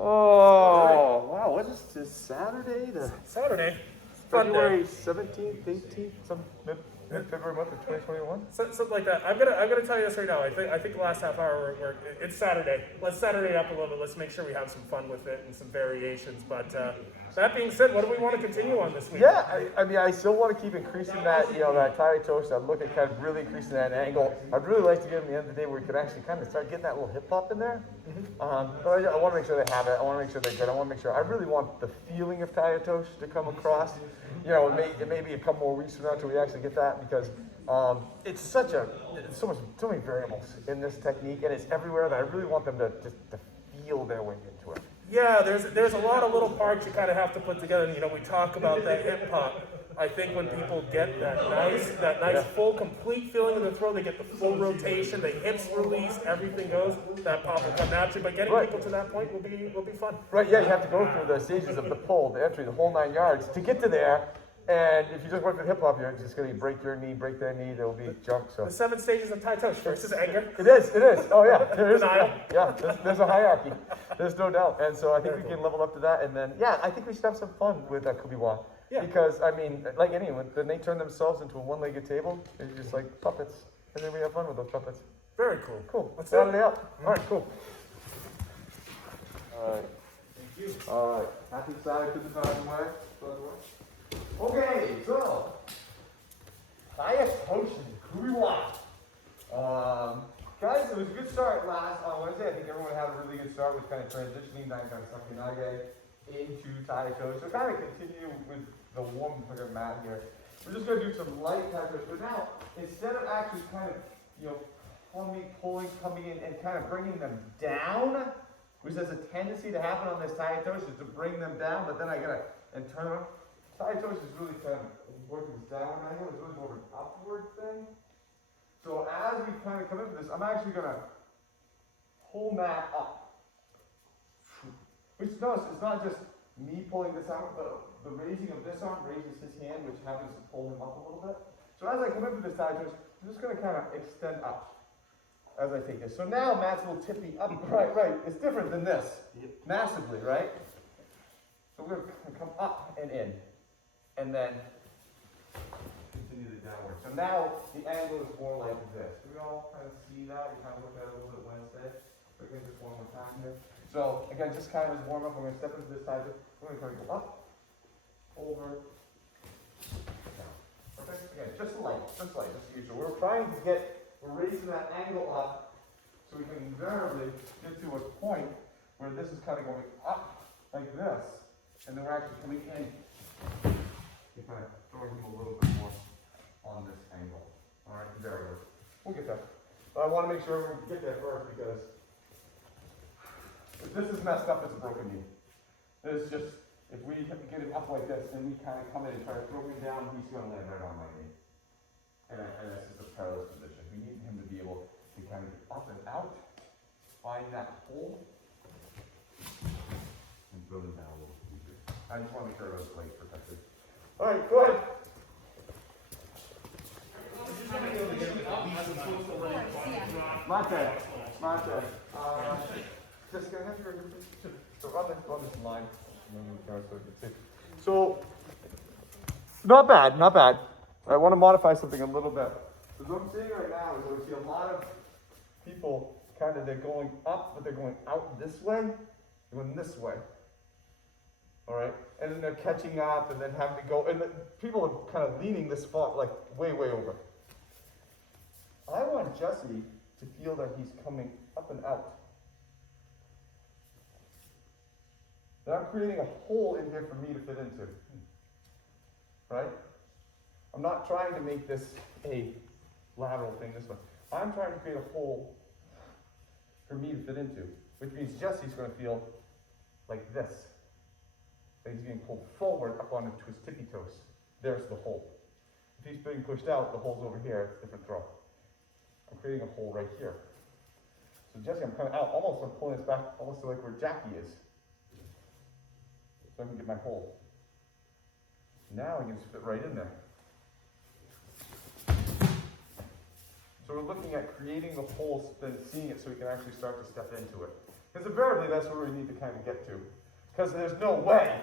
Oh, wow, what is this, Saturday? Saturday. Fun February day. 17th, 18th, some mid-February month of 2021? Something like that. I'm gonna tell you this right now. I think the last half hour it's Saturday. Let's Saturday up a little bit. Let's make sure we have some fun with it and some variations. But that being said, what do we want to continue on this week? Yeah, I mean, I still want to keep increasing that, that Tai Otoshi. I'd look at kind of really increasing that angle. I'd really like to get in the end of the day where we could actually kind of start getting that little hip hop in there. But I want to make sure they have it. I want to make sure they're good. I want to make sure. I really want the feeling of Tai Otoshi to come across. It may be a couple more weeks from now until we actually get that, because it's so many variables in this technique, and it's everywhere that I really want them to feel their way into it. Yeah, there's a lot of little parts you kind of have to put together. And, we talk about that hip hop. I think when people get that nice full complete feeling in the throw, they get the full rotation, the hips release, everything goes. That pop will come naturally. But getting people to that point will be fun. Right. Yeah, you have to go through the stages of the pull, the entry, the whole 9 yards to get to there. And if you just went for the hip hop, you're just going to break your knee, break their knee. There will be junk. So the 7 stages of Tai Otoshi. First is anger. It is. Oh yeah, there is. Denial. Yeah. There's a hierarchy. There's no doubt. And so I think we can level up to that. And then I think we should have some fun with Kubiwa. Yeah. Because I mean, like anyone, when they turn themselves into a one-legged table, they're just like puppets, and then we have fun with those puppets. Very cool. Cool. Let's start it out. All right. Cool. All right. Thank you. All right. Happy Saturday to the way. Okay, so Tai Otoshi Kubi. Guys, it was a good start on Wednesday. I think everyone had a really good start with kind of transitioning that kind of Sakinage into Tai Otoshi. So kind of continue with the warm mat here. We're just going to do some light Tai Otoshi. But now, instead of actually kind of, pulling, coming in and kind of bringing them down, which has a tendency to happen on this Tai Otoshi, is to bring them down, but then I got to turn them. Tai Otoshi is really kind of working this downward angle. It's really more of an upward thing. So as we kind of come into this, I'm actually going to pull Matt up. Which notice, it's not just me pulling this out, but the raising of this arm raises his hand, which happens to pull him up a little bit. So as I come into this Tai Otoshi, I'm just going to kind of extend up as I take this. So now Matt's a little tippy up. Right. It's different than this. Massively, right? So we're going to come up and in. And then continue the downward. So now the angle is more like this. Do we all kind of see that? We kind of looked at it a little bit Wednesday. But again, just one more time here. So again, just kind of as warm up, we're going to step into this side. We're going to go up, over, down. Perfect. Again, just light, just usual. We're raising that angle up so we can invariably get to a point where this is kind of going up like this, and then we're actually coming in. Kind of throwing him a little bit more on this angle. All right, very good. We'll get there. But I want to make sure we get there first, because if this is messed up, it's a broken knee. It's just, if we get it up like this and we kind of come in and try to throw me down, he's going to land right on my knee. And this is a perilous position. We need him to be able to kind of get up and out, find that hole, and throw him down a little easier. I just want to make sure those legs protected. All right, go ahead. Mate. Just gonna have to run this line. So, not bad. I want to modify something a little bit. Because what I'm seeing right now is we see a lot of people they're going up, but they're going out this way, going this way. All right, and then they're catching up, and then having to go, and people are kind of leaning this far, like way over. I want Jesse to feel that he's coming up and out. That I'm creating a hole in here for me to fit into. Right? I'm not trying to make this a lateral thing this way. I'm trying to create a hole for me to fit into, which means Jesse's going to feel like this. He's being pulled forward up onto his tippy toes. There's the hole. If he's being pushed out, the hole's over here. It's a different throw. I'm creating a hole right here. So Jesse, I'm coming out. I'm pulling this back almost to like where Jackie is. So I can get my hole. Now I can just fit right in there. So we're looking at creating the hole, then seeing it so we can actually start to step into it. Because invariably that's where we need to kind of get to. Because there's no way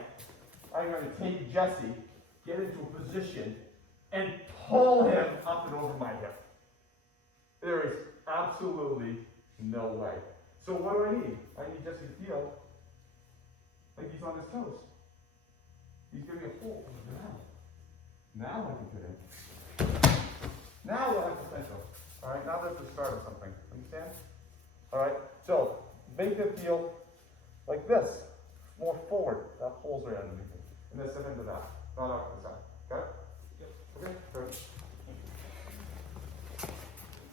I'm going to take Jesse, get into a position, and pull him up and over my hip. There is absolutely no way. So what do I need? I need Jesse to feel like he's on his toes. He's giving me a pull. Now I can fit in. Now we'll have potential. Alright, now that's the start of something. Understand? Alright, so make it feel like this. More forward. That hole's right underneath it. And then step into that. Not off to the side. Got it? Yep. Okay, perfect.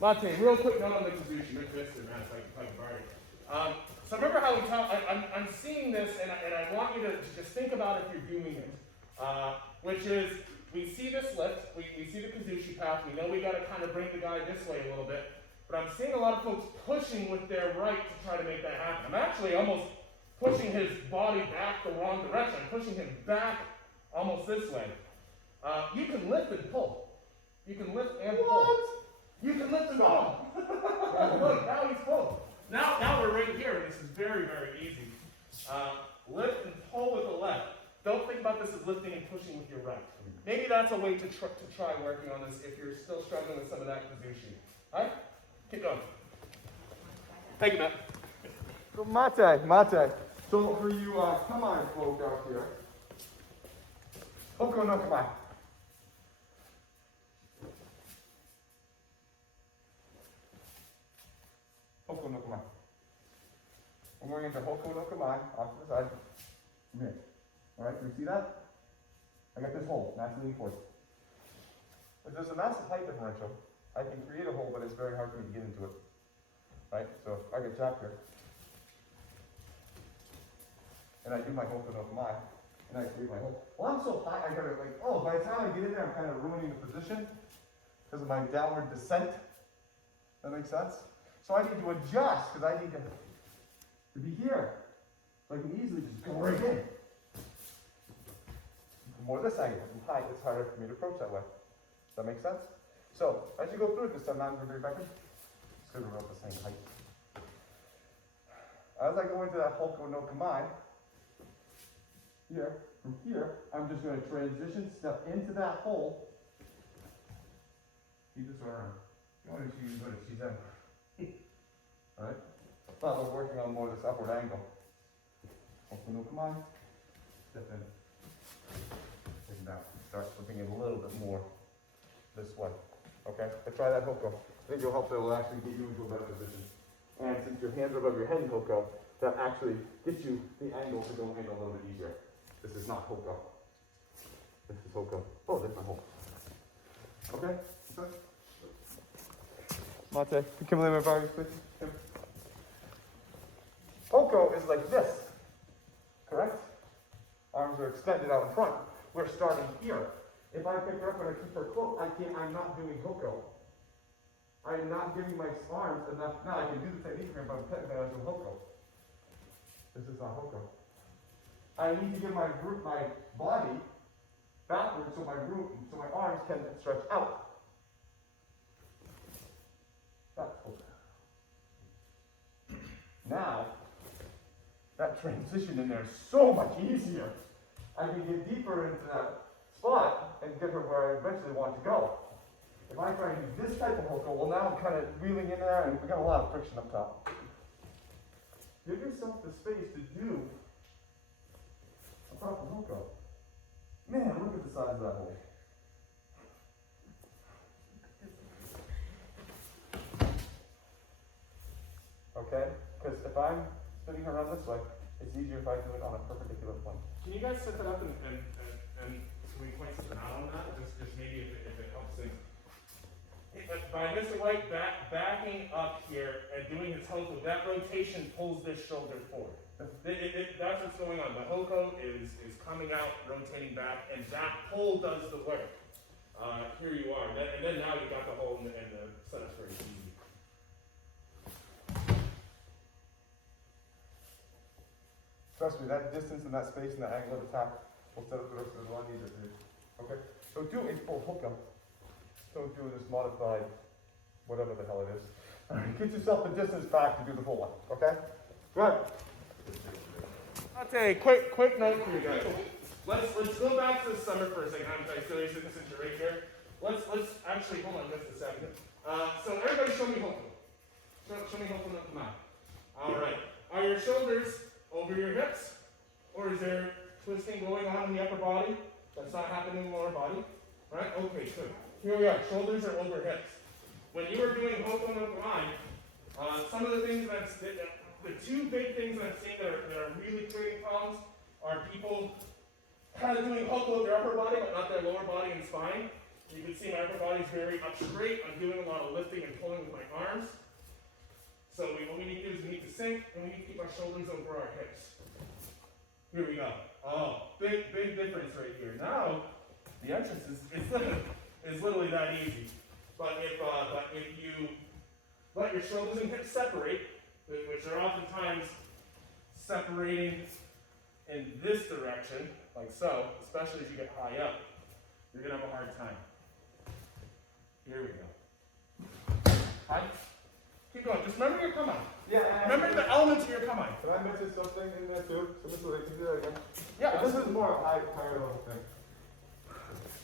Mate, real quick note on the Kazushi, Rick Visser, man, it's like Barney. So remember how we talk, I'm seeing this, and I want you to just think about if you're doing it. Which is, we see this lift, we see the Kazushi path, we know we gotta kind of bring the guy this way a little bit, but I'm seeing a lot of folks pushing with their right to try to make that happen. I'm actually almost pushing his body back the wrong direction. I'm pushing him back almost this way. You can lift and pull. You can lift and pull. You can lift and pull. Look, now he's full. Now we're right here, and this is very, very easy. Lift and pull with the left. Don't think about this as lifting and pushing with your right. Maybe that's a way to try working on this if you're still struggling with some of that Kazushi. All right? Keep going. Thank you, Matt. So mate. So for you, come on, folk out here. Hoko no come on. Hoko no come on. I'm going into Hoko no come on, off to the side. Come here. Alright, can you see that? I got this hole, that's leaning forward. If there's a massive height differential, I can create a hole, but it's very hard for me to get into it. Right? So I get trapped here. And I do my Hoko no Kamai, and I create my hole. Well, I'm so high, I gotta by the time I get in there, I'm kind of ruining the position because of my downward descent. That makes sense? So I need to adjust, because I need to be here. So I can easily just go right in. The more this angle, from high, it's harder for me to approach that way. Does that make sense? So, as you go through it this time, I'm very back in. It's because we're about the same height. As I go into that Hoko no Kamai, from here, I'm just going to transition, step into that hole. Keep this around. You want to see what she's in. Alright? But we're working on more of this upward angle. Hoko no Kamai. Step in. Take it down. Start flipping it a little bit more this way. Okay? But try that Hoko. I think you'll help that will actually get you into a better position. And since your hands are above your head in Hoko, that actually gets you the angle to go in a little bit easier. This is not Hoko. This is Hoko. Oh, there's my hole. Okay? Mate, can you leave my bag, please? Tim? Hoko is like this. Correct? Arms are extended out in front. We're starting here. If I pick her up and I keep her close, I'm not doing Hoko. I'm not giving my arms enough. Now I can do the technique here, but I'm technically not doing Hoko. This is not Hoko. I need to get my body backwards so my arms can stretch out. That's Hoko. Now, that transition in there is so much easier. I can get deeper into that spot and get her where I eventually want to go. If I try and do this type of Hoko, well now I'm kind of wheeling in there and we got a lot of friction up top. Give yourself the space to do a proper Hoko. Man, look at the size of that hole. Okay? Because if I'm spinning her around this way, it's easier if I do it on a perpendicular plane. Can you guys set that up and we point something out on that? Just maybe if it helps things. By Mr. White backing up here and doing his Hoko, that rotation pulls this shoulder forward. That's what's going on. The Hoko is coming out, rotating back, and that pull does the work. Here you are. And then now you got the hole and the setup's very easy. Trust me, that distance and that space and that angle of attack will set up the rest of the one needed to do. Okay? So do a full Hoko. Don't do this modified, whatever the hell it is. Alright, get yourself the distance back to do the full one. Okay? Good. Okay, quick note for you guys. Let's go back to the summer for a second. I'm sorry, since you're right here. Let's actually hold on just a second. So everybody, show me Hoku. Show me Hoku no Kama. All right. Are your shoulders over your hips, or is there twisting going on in the upper body that's not happening in the lower body? Right. Okay. Good. Here we are. Shoulders are over hips. When you were doing Hoku no Kama, some of the things the two big things that I've seen that are really creating problems are people kind of doing Hoku with their upper body, but not their lower body and spine. You can see my upper body is very up straight. I'm doing a lot of lifting and pulling with my arms. So what we need to do is we need to sink, and we need to keep our shoulders over our hips. Here we go. Oh, big difference right here. Now, the entrance is literally that easy. But if you let your shoulders and hips separate, which are oftentimes separating in this direction, like so, especially as you get high up, you're going to have a hard time. Here we go. Hi. Keep going. Just remember your come on. Yeah. Remember the elements of your come on. Did I mention something in there too? So can do that again? Yeah. This is more a higher level thing.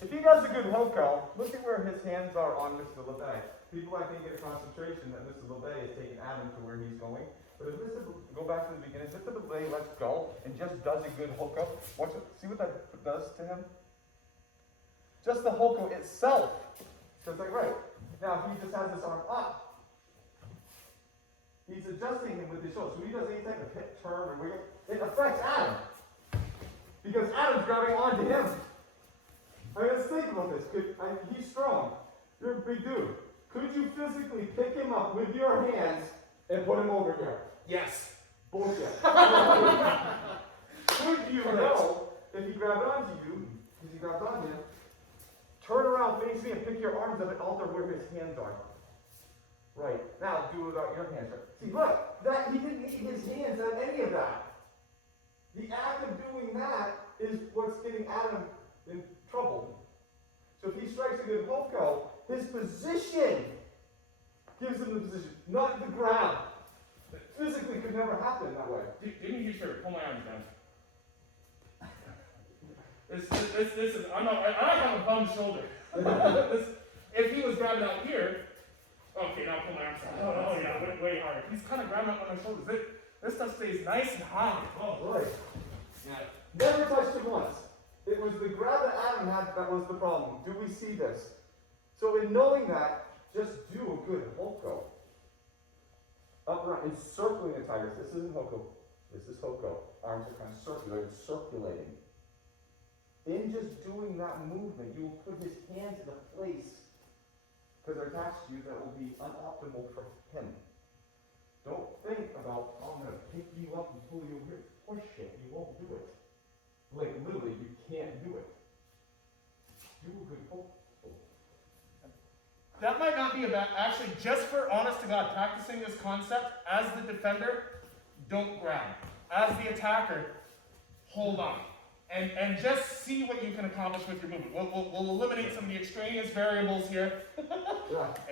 If he does a good Hoku, look at where his hands are on Mr. LeBay. People, I think, get a concentration that Mr. LeBay is taking Adam to where he's going. But if Mr. Go back to the beginning, Mr. LeBay lets go and just does a good Hoku. Watch it. See what that does to him? Just the Hoku itself. So it's like, right. Now, if he just has his arm up, he's adjusting him with his shoulder. So he does any type of hip turn or wiggle, it affects Adam. Because Adam's grabbing onto him. I mean, let's think about this. He's strong. You're a big dude. Could you physically pick him up with your hands and put him over here? Yes. Bullshit. Could you know, if he grabbed onto you, because he grabbed onto you, turn around, face me, and pick your arms up and alter where his hands are? Right. Now, do it without your hands. See, look, that he didn't need his hands on any of that. The act of doing that is what's getting Adam in trouble. So if he strikes a good Hoku, his position gives him the position, not the grab. Physically could never happen that way. Do me a huge favor. Pull my arms down. This is. I don't have a bum shoulder. If he was grabbing out here. Okay, now pull my arms down. Oh yeah, way harder. He's kind of grabbing up on my shoulders. This stuff stays nice and high. Oh, right. Yeah. Never touched him once. It was the grab that Adam had that was the problem. Do we see this? So in knowing that, just do a good Hoku. Up around, encircling the tigers. This isn't Hoku. This is Hoku. Arms are kind of circulating. In just doing that movement, you will put his hands in a place, because they're attached to you, that will be unoptimal for him. Don't think about, oh, I'm going to pick you up and pull you over here. Push it. You won't do it. Like, literally, you can't do it. Do a good Hoku. That might not be a bad, actually, just for honest to God, practicing this concept, as the defender, don't grab. As the attacker, hold on. And just see what you can accomplish with your movement. We'll eliminate some of the extraneous variables here.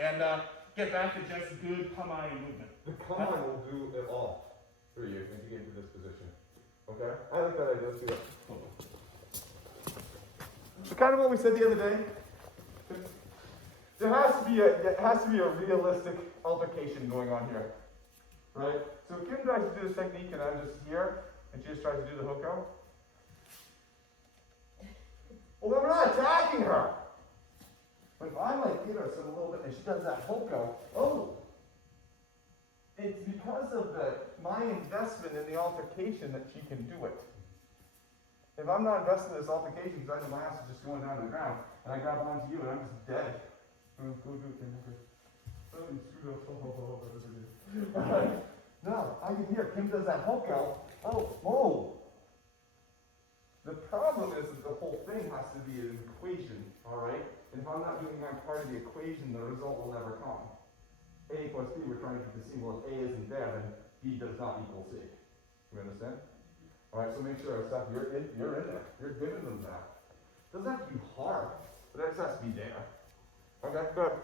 And get back to just good kamae movement. The kamae will do it all for you if you get into this position. Okay? I like that idea. Let's do that. So kind of what we said the other day. There has to be a realistic altercation going on here. Right? So Kim tries to do this technique and I'm just here and she just tries to do the Hoku. Well, then we're not attacking her. But if I like hit her a little bit and she does that Hoku, it's because of my investment in the altercation that she can do it. If I'm not investing in this altercation because I know my ass is just going down to the ground and I grab onto you and I'm just dead. No, I can hear Kim does that Hoku. Oh. The problem is that the whole thing has to be an equation, all right? And if I'm not doing my part of the equation, the result will never come. A plus B, we're trying to get to C. Well, if A isn't there, then B does not equal C. You understand? All right, so make sure you're in there. You're giving them that. It doesn't have to be hard, but it just has to be there. Okay, good.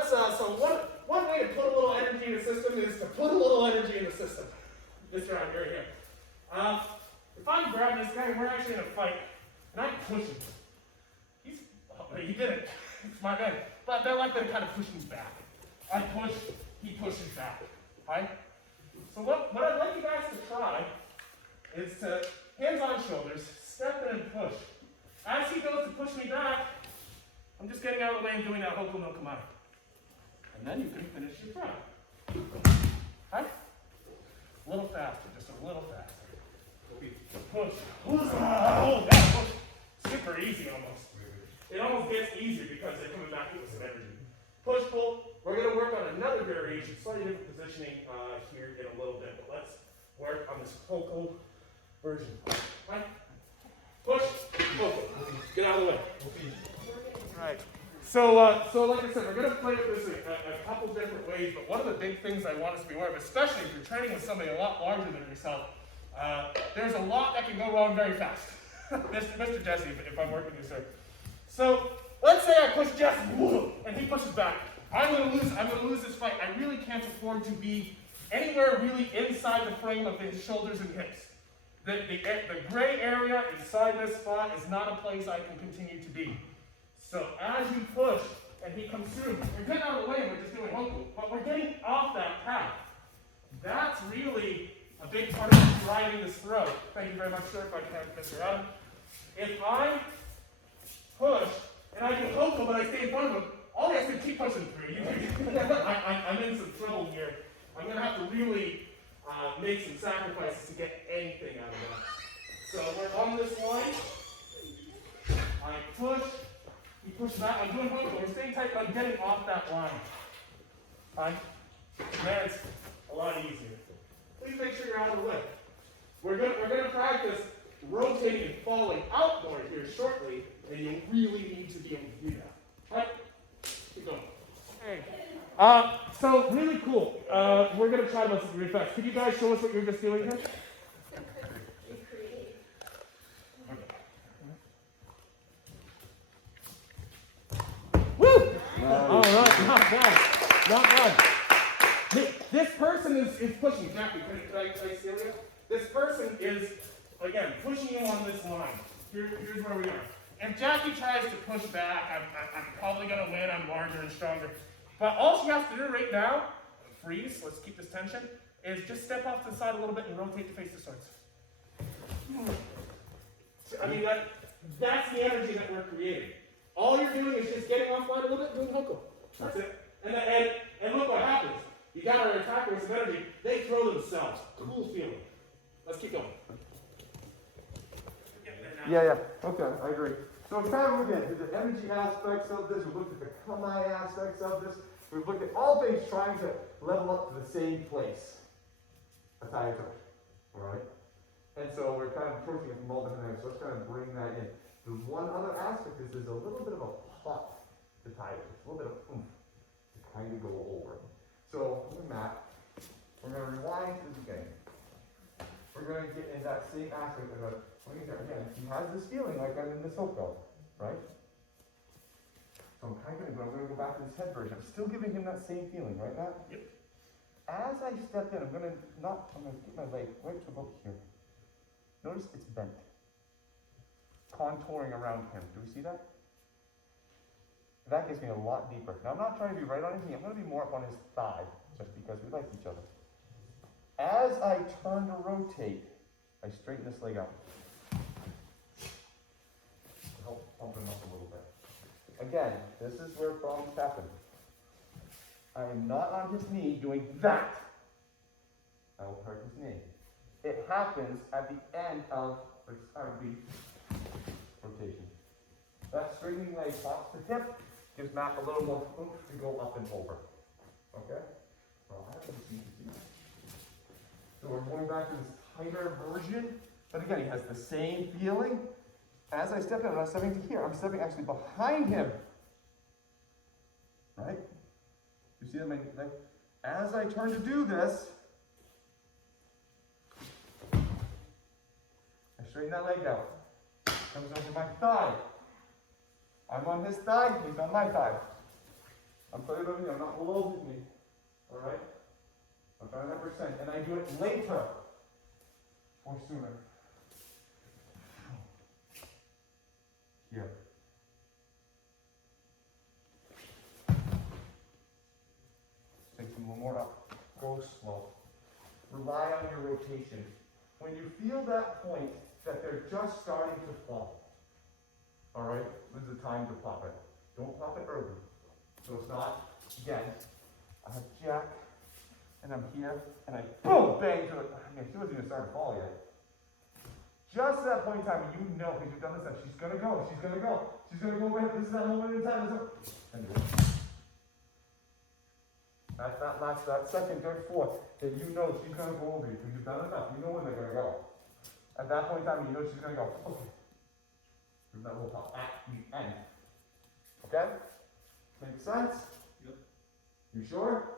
So one way to put a little energy in the system this guy right here. If I grab this guy, we're actually in a fight, and I push him. He did it. It's my man. But they're likely to kind of push me back. I push, he pushes back. Right? So what I'd like you guys to try is to hands on shoulders, step in and push. As he goes to push me back, I'm just getting out of the way and doing that Hoko no Kamai. And then you can finish your try. Right? A little faster, just a little faster. Push. Oh, that push. Super easy almost. It almost gets easier because they're coming back with some energy. Push, pull. We're going to work on another variation, slightly different positioning here in a little bit. But let's work on this Hoko version. Right? Push, Hoko. Get out of the way. Right. So like I said, we're going to play with this a couple different ways, but one of the big things I want us to be aware of, especially if you're training with somebody a lot larger than yourself, there's a lot that can go wrong very fast. Mr. Jesse, if I'm working with you, sir. So let's say I push Jesse, and he pushes back. I'm going to lose this fight. I really can't afford to be anywhere really inside the frame of his shoulders and hips. The gray area inside this spot is not a place I can continue to be. So as you push and he comes through, we're getting out of the way and we're just doing Hoko, but we're getting off that path. That's really a big part of driving this throw. Thank you very much, sir, if I can, Mr. Adam. If I push and I do Hoko, but I stay in front of him, all he has to keep pushing through. I'm in some trouble here. I'm going to have to really make some sacrifices to get anything out of that. So we're on this line. I push. He pushes back. I'm doing Hoko. We're staying tight, but I'm getting off that line. Fine. Then it's a lot easier. Please make sure you're out of the way. We're going to practice rotating and falling out more here shortly, and you really need to be able to do that. All right? Keep going. Hey. So really cool. We're going to try this really fast. Could you guys show us what you're just doing here? Woo! All right, not bad. Not bad. This person is pushing. Jackie, can I steal you? This person is, again, pushing you on this line. Here's where we are. If Jackie tries to push back, I'm probably going to win. I'm larger and stronger. But all she has to do right now, freeze, let's keep this tension, is just step off to the side a little bit and rotate to face the swords. I mean, that's the energy that we're creating. All you're doing is just getting offline a little bit and doing Hoko. That's it. And look what happens. You got our attacker with some energy. They throw themselves. Cool feeling. Let's keep going. Yeah. Okay, I agree. So we're kind of looking at the energy aspects of this. We've looked at the Kamai aspects of this. We've looked at all things trying to level up to the same place. A Tai Otoshi. Alright? And so we're kind of approaching it from all different angles. So let's kind of bring that in. The one other aspect is there's a little bit of a pop to Tai Otoshi. A little bit of oomph to kind of go over. So with Matt, we're going to rewind to the beginning. We're going to get in that same aspect of it. Again, he has this feeling like I'm in this Hoko, right? So I'm kind of going to go back to this head version. I'm still giving him that same feeling, right, Matt? Yep. As I step in, I'm going to get my leg right to about here. Notice it's bent. Contouring around him. Do we see that? That gets me a lot deeper. Now I'm not trying to be right on his knee. I'm going to be more up on his thigh, just because we like each other. As I turn to rotate, I straighten this leg out. Help pump him up a little bit. Again, this is where problems happen. I am not on his knee doing that. I will hurt his knee. It happens at the end of the rotation. That straightening leg pops the hip, gives Matt a little more oomph to go up and over. Okay? Well, I haven't seen it. So we're going back to this tighter version. But again, he has the same feeling. As I step in, I'm not stepping to here. I'm stepping actually behind him. Right? You see that? As I turn to do this, I straighten that leg out. Comes over my thigh. I'm on his thigh, he's on my thigh. I'm putting it over here, I'm not below his knee. Alright? I'm trying 100%. And I do it later. or sooner. Here. Take some more up. Go slow. Rely on your rotation. When you feel that point that they're just starting to fall, all right, this is the time to pop it. Don't pop it early. So it's not, again, I have jack, and I'm here, and I boom, bang to it. I mean, she wasn't even starting to fall yet. Just at that point in time, you know, because you've done this, that she's gonna go, she's gonna go, she's gonna go away. This is that moment in time. And do it. That's that last, that second, third, fourth, that you know she's gonna go over you. Because you've done enough. You know when they're gonna go. At that point in time, you know she's gonna go. Okay. Give that little pop at the end. Okay? Makes sense? Yep. You sure?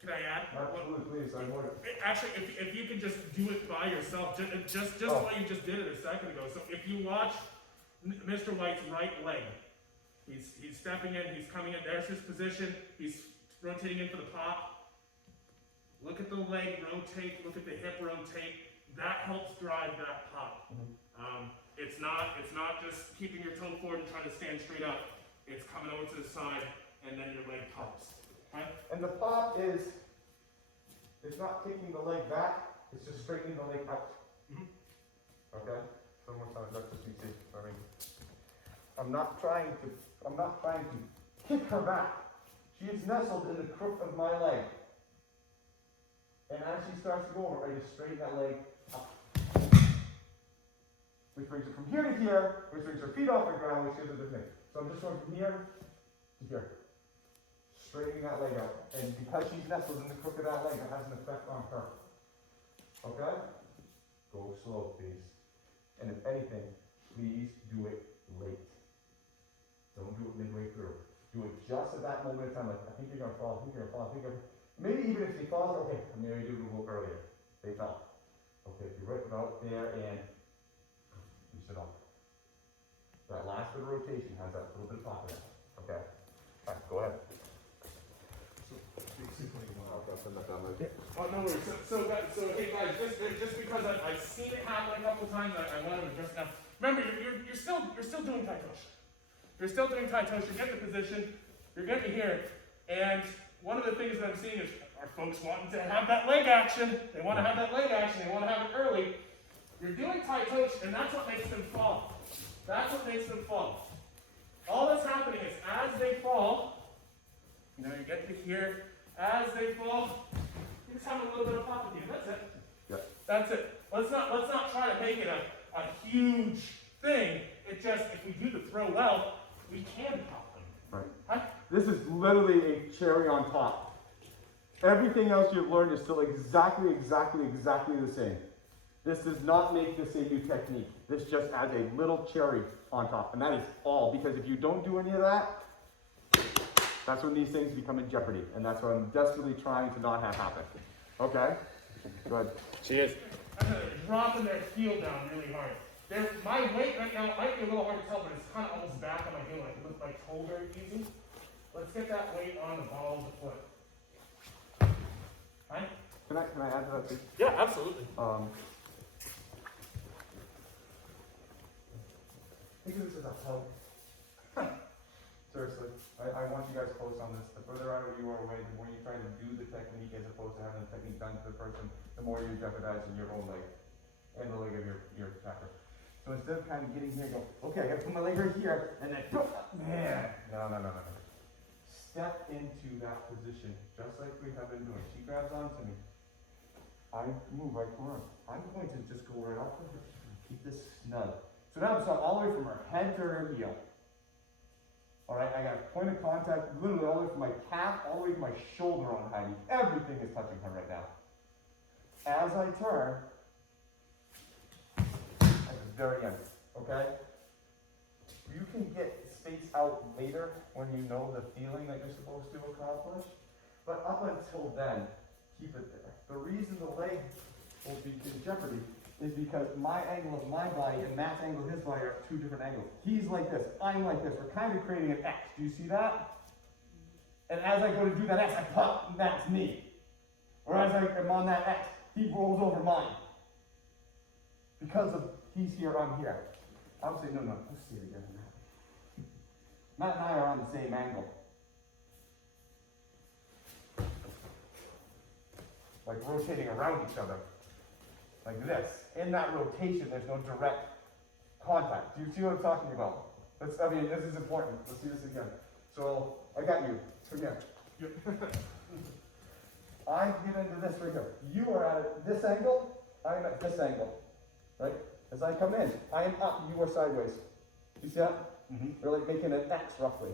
Can I add? Absolutely, please. I'm more. Actually, if you can just do it by yourself, just the way you just did it a second ago. So if you watch Mr. White's right leg, he's stepping in, he's coming in. There's his position. He's rotating in for the pop. Look at the leg rotate. Look at the hip rotate. That helps drive that pop. Mm-hmm. It's not just keeping your toe forward and trying to stand straight up. It's coming over to the side, and then your leg pops. Okay? And the pop is, it's not kicking the leg back, it's just straightening the leg out. Mm-hmm. Okay? So one more time, that's just you see. I mean, I'm not trying to kick her back. She is nestled in the crook of my leg. And as she starts to go over, I just straighten that leg up. Which brings her from here to here, which brings her feet off the ground, which gives her the thing. So I'm just going from here to here. Straightening that leg out. And because she's nestled in the crook of that leg, it has an effect on her. Okay? Go slow, please. And if anything, please do it late. Don't do it midway through. Do it just at that moment in time, like, I think you're going to fall, I think you're going to fall, I think you're going to. Maybe even if she falls, okay, maybe do it a little earlier. They fell. Okay, if you're right about there and you sit up. That last bit of rotation has that little bit of pop in it. Okay? Alright, go ahead. Oh, no worries. So hey guys, just because I've seen it happen a couple times, I want to address it now. Remember, you're still doing Tai Otoshi. You're still doing Tai Otoshi. You're getting the position. You're getting here, and one of the things that I'm seeing is are folks wanting to have that leg action. They want to have that leg action. They want to have it early. You're doing Tai Otoshi, and that's what makes them fall. That's what makes them fall. All that's happening is as they fall, you know, you get to here. As they fall, you just have a little bit of pop with you. That's it. Yep. That's it. Let's not try to make it a huge thing. It just, if we do the throw well, we can pop them. Right. Huh? This is literally a cherry on top. Everything else you've learned is still exactly the same. This does not make this a new technique. This just adds a little cherry on top. And that is all. Because if you don't do any of that, that's when these things become in jeopardy. And that's what I'm desperately trying to not have happen. Okay? Go ahead. Cheers. I'm dropping their heel down really hard. My weight right now might be a little hard to tell, but it's kind of almost back on my heel. I can lift my toe very easy. Let's get that weight on the ball of the foot. Right? Can I add to that too? Yeah, absolutely. Think of this as a hug. Seriously, I want you guys close on this. The further out you are away, the more you try to do the technique as opposed to having the technique done to the person, the more you're jeopardizing your own leg and the leg of your attacker. So instead of kind of getting here, go, okay, I gotta put my leg right here, and then, yeah. No. Step into that position, just like we have been doing. She grabs onto me. I move right to her. I'm going to just go right off of her. Keep this snug. So now I'm all the way from her head to her heel. Alright, I got a point of contact literally all the way from my calf, all the way to my shoulder on Heidi. Everything is touching her right now. As I turn, at the very end, okay? You can get space out later when you know the feeling that you're supposed to accomplish. But up until then, keep it there. The reason the leg will be in jeopardy is because my angle of my body and Matt's angle of his body are two different angles. He's like this, I'm like this. We're kind of creating an X. Do you see that? And as I go to do that X, I pop Matt's knee. Or as I am on that X, he rolls over mine. because of he's here, I'm here. I would say, no, let's see it again. Matt and I are on the same angle. Like rotating around each other. Like this. In that rotation, there's no direct contact. Do you see what I'm talking about? This is important. Let's do this again. So, I got you. Come here. I get into this right here. You are at this angle, I am at this angle. Right? As I come in, I am up, you are sideways. You see that? Mm-hmm. We're like making an X roughly.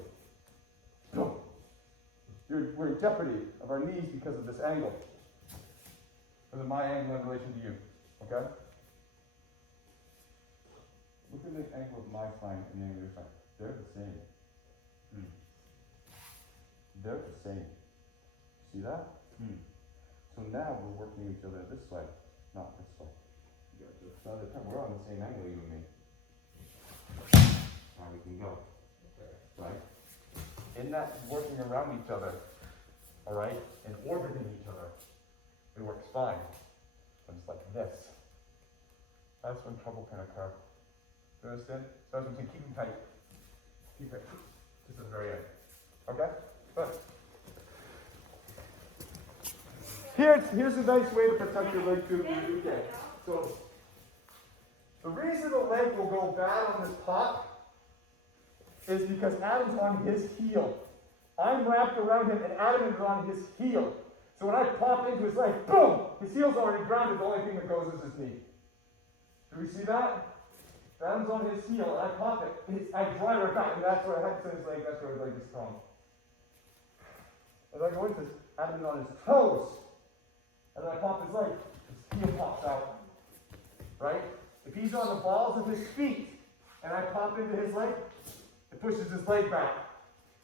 We're in jeopardy of our knees because of this angle. Because of my angle in relation to you. Okay? Look at the angle of my spine and the angle of your spine. They're the same. They're the same. See that? So now we're working each other this way, not this way. We're on the same angle, you and me. Now we can go. Right? In that working around each other, alright, and orbiting each other, it works fine. But it's like this. That's when trouble can occur. You understand? So that's what I'm saying, keep them tight. Keep it. Just at the very end. Okay? Good. Here's a nice way to protect your leg too. Okay. So the reason the leg will go bad on this pop is because Adam's on his heel. I'm wrapped around him and Adam is on his heel. So when I pop into his leg, boom! His heel's already grounded, the only thing that goes is his knee. Do we see that? Adam's on his heel, and I pop it. I drive it back, and that's where I had to his leg, that's where his leg is strong. As I go into this, Adam is on his toes. As I pop his leg, his heel pops out. Right? If he's on the balls of his feet, and I pop into his leg, it pushes his leg back.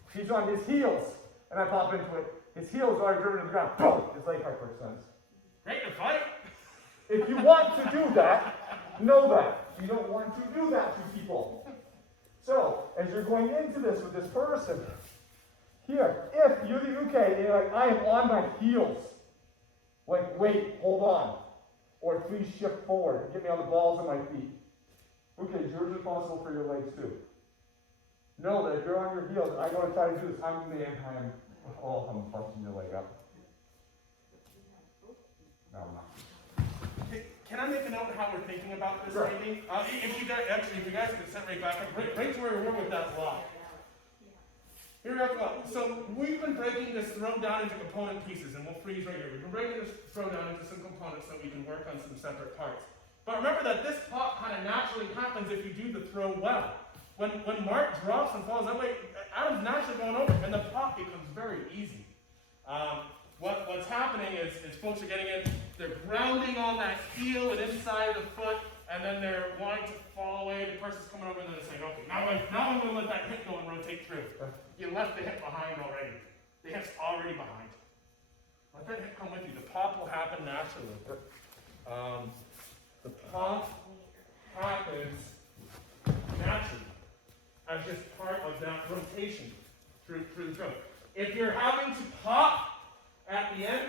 If he's on his heels, and I pop into it, his heels are already driven to the ground. Boom! His leg hyperextends. Ready to fight? If you want to do that, know that. You don't want to do that to people. So, as you're going into this with this person, here, if you're the UK and you're like, I am on my heels, like, wait, hold on. Or please shift forward and get me on the balls of my feet. Okay, you're responsible for your legs too. Know that if you're on your heels and I go to try to do this, I'm bunching your leg up. No, I'm not. Can I make a note of how we're thinking about this, maybe? If you guys could sit right back up, right to where we were with that block. Here we go. So we've been breaking this throw down into component pieces, and we'll freeze right here. We've been breaking this throw down into some components so we can work on some separate parts. But remember that this pop kind of naturally happens if you do the throw well. When Mark drops and falls that way, Adam's naturally going over, and the pop becomes very easy. What's happening is folks are getting in, they're grounding on that heel and inside of the foot, and then they're wanting to fall away. The person's coming over and they're saying, okay, now I'm going to let that hip go and rotate through. You left the hip behind already. The hip's already behind. Let that hip come with you. The pop will happen naturally. The pop happens naturally as just part of that rotation through the throat. If you're having to pop at the end,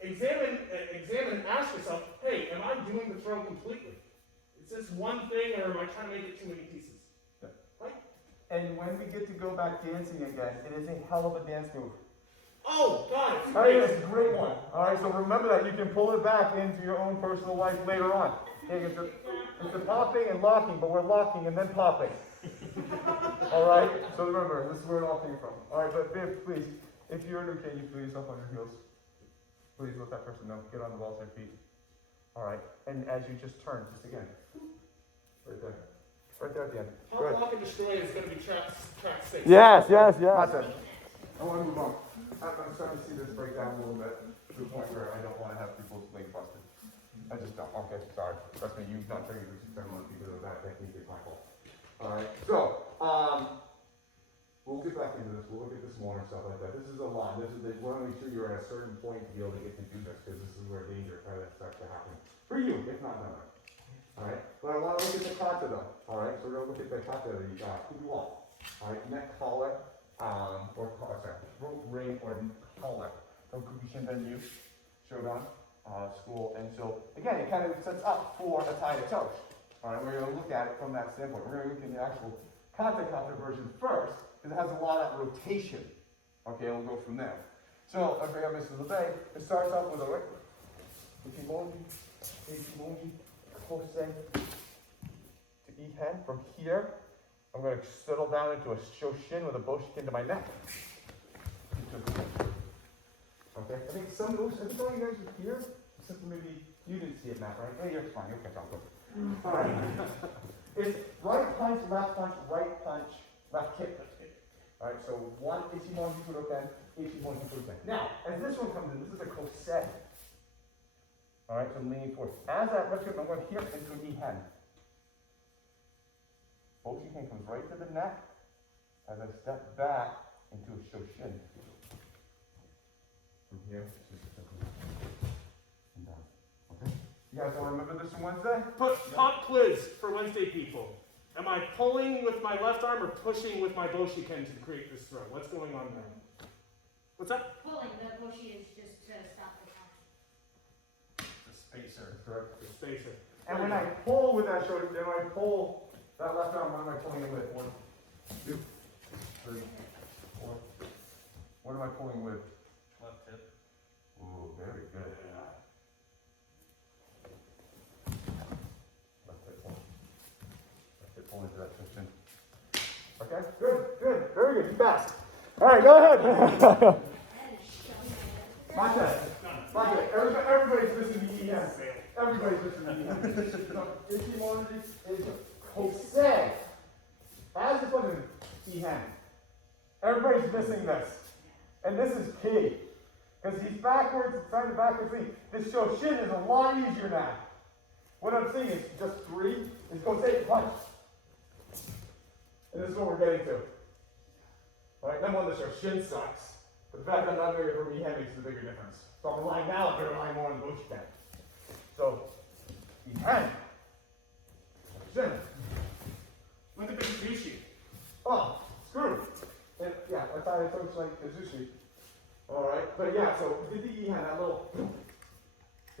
examine and ask yourself, hey, am I doing the throw completely? Is this one thing, or am I trying to make it too many pieces? Right? And when we get to go back dancing again, it is a hell of a dance move. Oh, God, It's a great one. All right, so remember that. You can pull it back into your own personal life later on. It's the popping and locking, but we're locking and then popping. All right? So remember, this is where it all came from. All right, but Viv, please, if you're new, can you put yourself on your heels? Please let that person know. Get on the balls of their feet. All right, and as you just turn, just again. Right there. Right there at the end. Pop, lock, and destroy is going to be track 6. Yes. That's it. I want to move on. I'm starting to see this break down a little bit to the point where I don't want to have people's legs busted. I just don't. Okay, sorry. Trust me, you've not trained your ceremony because of that technique. It's my fault. Alright, so, we'll get back into this. We'll look at the smaller stuff like that. This is a lot. We want to make sure you're at a certain point to be able to get to do this, because this is where danger kind of starts to happen. For you, if not done. Alright, but I want to look at the kata though. Alright, so we're going to look at the kata that you got. Who do you want? Alright, neck collar, rope ring or collar. From Kubi Shinben Yu, Shodan. school. And so, again, it kind of sets up for a Tai Otoshi. All right, we're going to look at it from that standpoint. We're going to look at the actual kata version first, because it has a lot of rotation. Okay, and we'll go from there. So, okay, Mr. LeBay, it starts off with a Ichimonji, Kosei to Ihan. From here, I'm going to settle down into a Shoshin with a Boshikin to my neck. Okay, I think some of those, I think all you guys are here, except for maybe you didn't see it, Matt, right? Oh, you're fine, you'll catch on. All right. It's right punch, left kick. All right, so one Ichimonji Fudoken, Ichimonji Fudoken. Now, as this one comes in, this is a Kosei. All right, so I'm leaning forward. As that left hip, I'm going here into an Ihan. Boshikin comes right to the neck as I step back into a Shoshin. From here, and down. Okay? You guys all remember this from Wednesday? Pop quiz for Wednesday people. Am I pulling with my left arm or pushing with my Boshiken to create this throw? What's going on there? What's that? Pulling, the Boshi is just to stop the count. The spacer. Correct. The spacer. And when I pull with that shoulder, then when I pull that left arm, what am I pulling it with? 1, 2, 3, 4. What am I pulling with? Left hip. Ooh, very good. Pull into that position. Okay, good, very good, you fast. All right, go ahead. Mate, everybody's missing the EM. Everybody's missing the EM. Ichimonji is Kosei. As this one is EM. Everybody's missing this. And this is key. Because he's backwards, trying to backwards lead. This Shoshin is a lot easier now. What I'm seeing is just 3 is Kosei punch. And this is what we're getting to. Alright, number one, the Shoshin sucks. But the fact I'm not doing it from Ihan makes the bigger difference. So I'm relying now, I'm relying more on the Boshiken. So, Ihan. Shin. Look at the Kazushi. Oh, screw. And yeah, I thought it looks like Kazushi. Alright, but yeah, so did the Ihan, that little.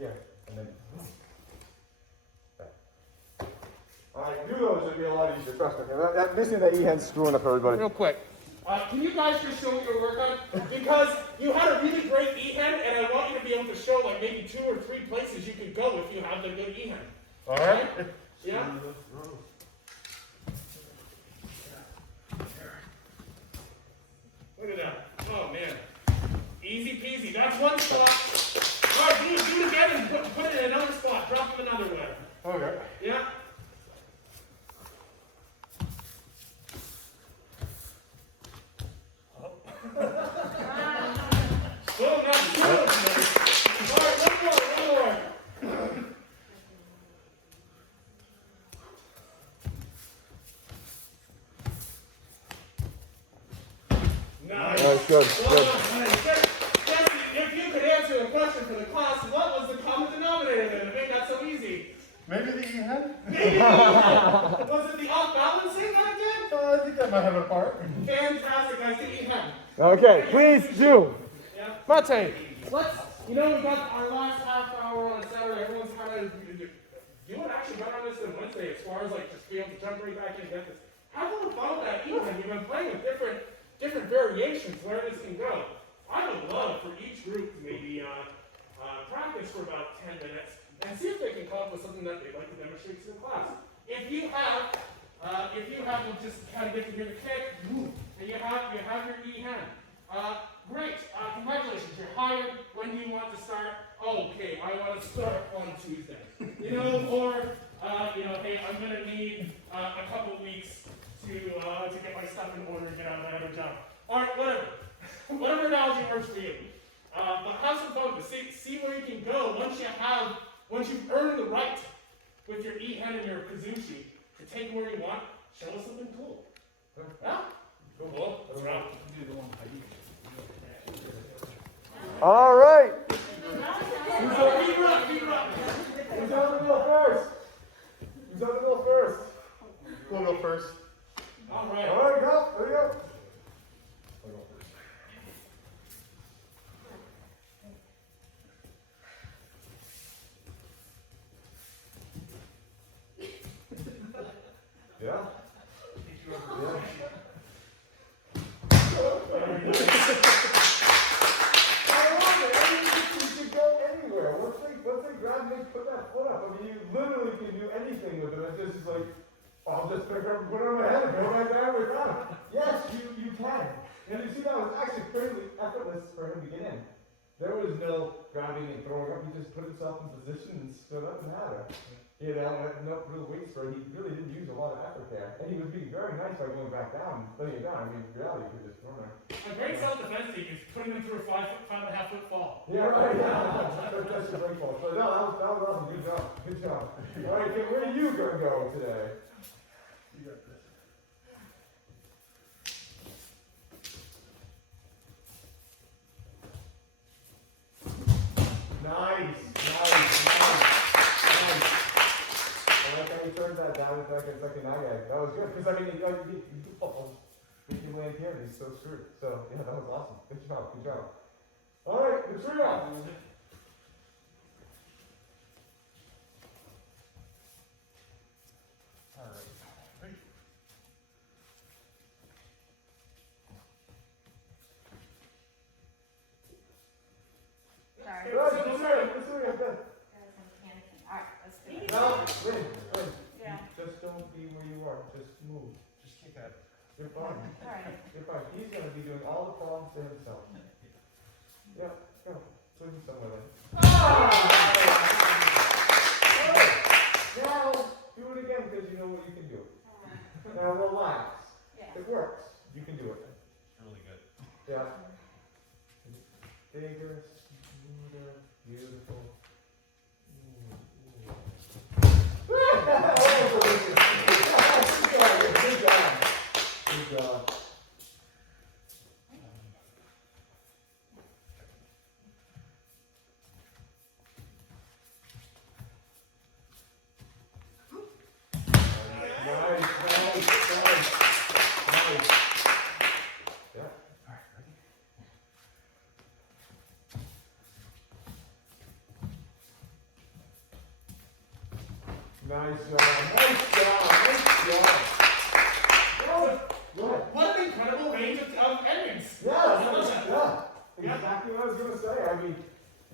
Yeah, and then. Alright, do those, it'd be a lot easier, trust me. That missing that E-hand's screwing up everybody. Real quick. Can you guys just show me your workout? Because you had a really great E-hand, and I want you to be able to show like maybe 2 or 3 places you could go if you have the good E-hand. Alright? Yeah? Look at that. Oh man. Easy peasy. That's one spot. Alright, do it again and put it in another spot. Drop them another way. Okay. Yeah? Good. Jesse, if you could answer the question for the class, what was the common denominator then? It made that so easy. Maybe the E-hand? Maybe the E-hand. Was it the off-balancing that did? I think that might have a part. Fantastic, guys, the E-hand. Okay, please do. Yeah. Mate. Let's, we got our last half hour on a Saturday. Everyone's kind of doing actually better on this than Wednesday as far as like just being able to jump right back in and get this. Have a little fun with that E-hand. We've been playing with different variations where this can go. I would love for each group to maybe practice for about 10 minutes and see if they can come up with something that they'd like to demonstrate to the class. If you have, we'll just kind of get to hear the kick, and you have your E-hand. Great, congratulations, you're hired. When do you want to start? Oh, okay, I want to start on Tuesday. Hey, I'm going to need a couple weeks to get my stuff in order and get out of my other job. All right, whatever. Whatever analogy works for you. But have some fun with it. See where you can go once you've earned the right with your E-hand and your Kazushi to take where you want. Show us something cool. Yeah? Cool. Let's rock. All right. Who's on the wheel first? We'll go first. All right. All right, go. There we go. this is like, I'll just pick her up and put it on my head and go back there and we're done. Yes, you can. And you see, that was actually fairly effortless for him to get in. There was no grabbing and throwing up. He just put himself in position and stood up and had her. You know, no real weights for it. He really didn't use a lot of effort there. And he was being very nice by going back down, putting it down. I mean, in reality, he could just throw her. A great self-defense technique is putting him through a 5.5 foot fall. Yeah, right. Yeah. That's a great ball. So, no, that was awesome. Good job. Good job. All right, Kim, where are you going to go today? You got this. Nice. I like how you turned that down in second eye guy. That was good. Because, I mean, you land here and he's so screwed. So, yeah, that was awesome. Good job. Good job. All right, the trio. All right. Ready? Sorry. Good, the trio, good. Guys, I'm panicking. All right, let's do it. No, win. Yeah. Just don't be where you are. Just move. Just kick that. You're fine. All right. You're fine. He's going to be doing all the problems to himself. Yeah, go. Put him somewhere then. Now, do it again because you know what you can do. Now, relax. Yeah. It works. You can do it. It's really good. Yeah. Bigger, smoother, beautiful. Good job. Good job. Nice job. Nice job. Nice job. Good. What an incredible range of endings. Yeah. Exactly what I was gonna say. I mean,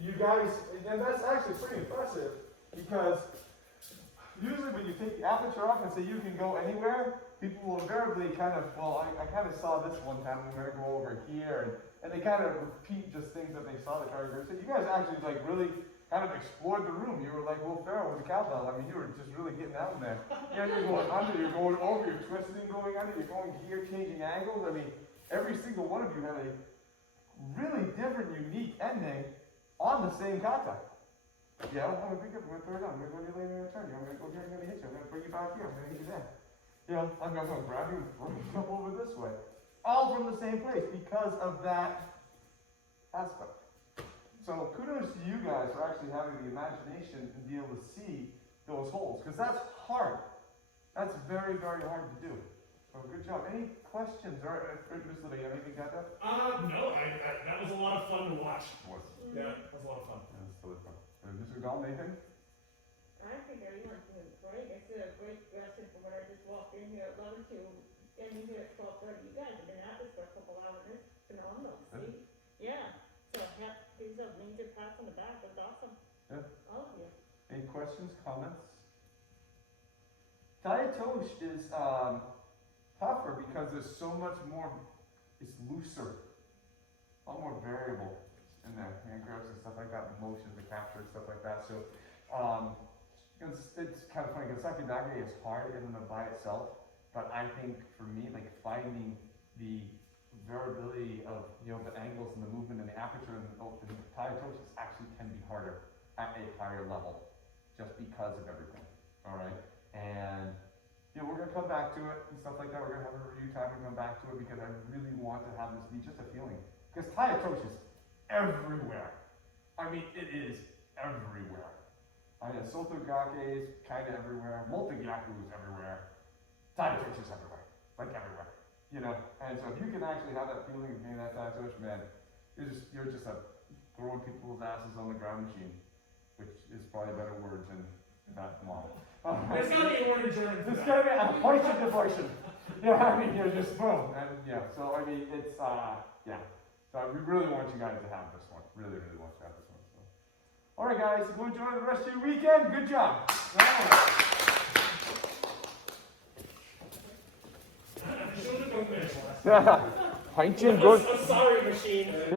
you guys, and that's actually pretty impressive because usually when you take the aperture off and say you can go anywhere, people will invariably kind of, well, I kind of saw this one time, I'm gonna go over here, and they kind of repeat just things that they saw the character. So you guys actually like really kind of explored the room. You were like Will Ferrell with the cowbell. I mean, you were just really getting out in there. Yeah, you're going under, you're going over, you're twisting, going under, you're going here, changing angles. I mean, every single one of you had a really different, unique ending on the same kata. Yeah, I'm gonna pick up, I'm gonna throw it down, I'm gonna go to your later turn, I'm gonna go here, I'm gonna hit you, I'm gonna bring you back here, I'm gonna hit you there. You know, I'm gonna grab you and throw you up over this way. All from the same place because of that aspect. So kudos to you guys for actually having the imagination and be able to see those holes, because that's hard. That's very, very hard to do. So good job. Any questions? Or Ms. Lydia, anything got that? No, that was a lot of fun to watch. Was. Yeah, that was a lot of fun. That's really fun. Mr. Gall, anything? I think everyone's doing great. It's a great lesson from what I just walked in here at 11 to getting here at 12:30. You guys have been at this for a couple hours. It's phenomenal. See? Yeah. So these are major pats on the back. That's awesome. Yeah. All of you. Any questions, comments? Tai Otoshi is tougher because there's so much more, it's looser, a lot more variable in there, hand grabs and stuff like that, the motion, the capture and stuff like that. So it's kind of funny because Sakidage is hard in and of by itself, but I think for me, like finding the variability of the angles and the movement and the aperture and the Tai Otoshi actually can be harder at a higher level just because of everything. All right, and we're gonna come back to it and stuff like that. We're gonna have a review time and come back to it because I really want to have this be just a feeling. Because Tai Otoshi is everywhere. I mean, it is everywhere. Soto Gake is kind of everywhere. Multigyaku is everywhere. Tai Otoshi is everywhere, like everywhere. And so if you can actually have that feeling of being that Tai Otoshi, man, you're just a throwing people's asses on the ground machine, which is probably a better word than that model. There's gotta be a word in German for There's that. gotta be a Deutsche Devotion. Yeah, I mean, you're just boom. And so I mean, it's, So we really want you guys to have this one. Really, really want you to have this one. So. All right, guys, go enjoy the rest of your weekend. Good job. Heinchen, good. I'm sorry, machine.